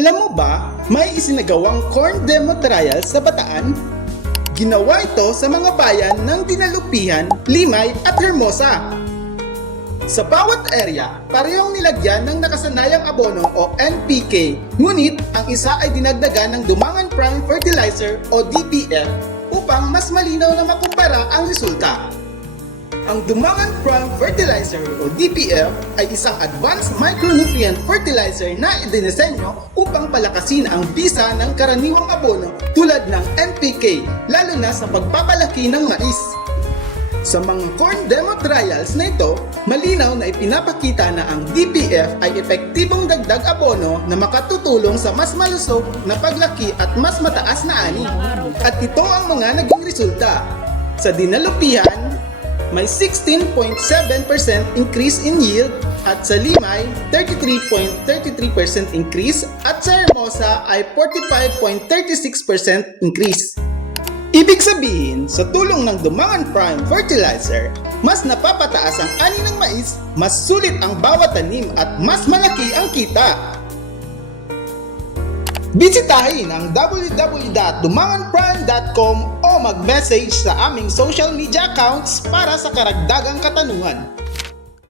Alam mo ba, may isinagawang corn demo trial sa Bataan? Ginawa ito sa mga bayan ng Dinalupihan, Limay at Hermosa. Sa bawat area, parehong nilagyan ng nakasanayang abono o NPK, ngunit ang isa ay dinagdagan ng Dumangan Prime Fertilizer o DPF upang mas malinaw na makumpara ang resulta. Ang Dumangan Prime Fertilizer o DPF ay isang advanced micronutrient fertilizer na idinisenyo upang palakasin ang bisa ng karaniwang abono tulad ng NPK, lalo na sa pagpapalaki ng mais. Sa mga corn demo trials na ito, malinaw na ipinapakita na ang DPF ay epektibong dagdag abono na makatutulong sa mas malusog na paglaki at mas mataas na ani. At ito ang mga naging resulta. Sa Dinalupihan, may 16.7% increase in yield at sa Limay, 33.33% increase at sa Hermosa ay 45.36% increase. Ibig sabihin, sa tulong ng Dumangan Prime Fertilizer, mas napapataas ang ani ng mais, mas sulit ang bawat tanim at mas malaki ang kita. Bisitahin ang www.dumanganprime.com o mag-message sa aming social media accounts para sa karagdagang katanungan.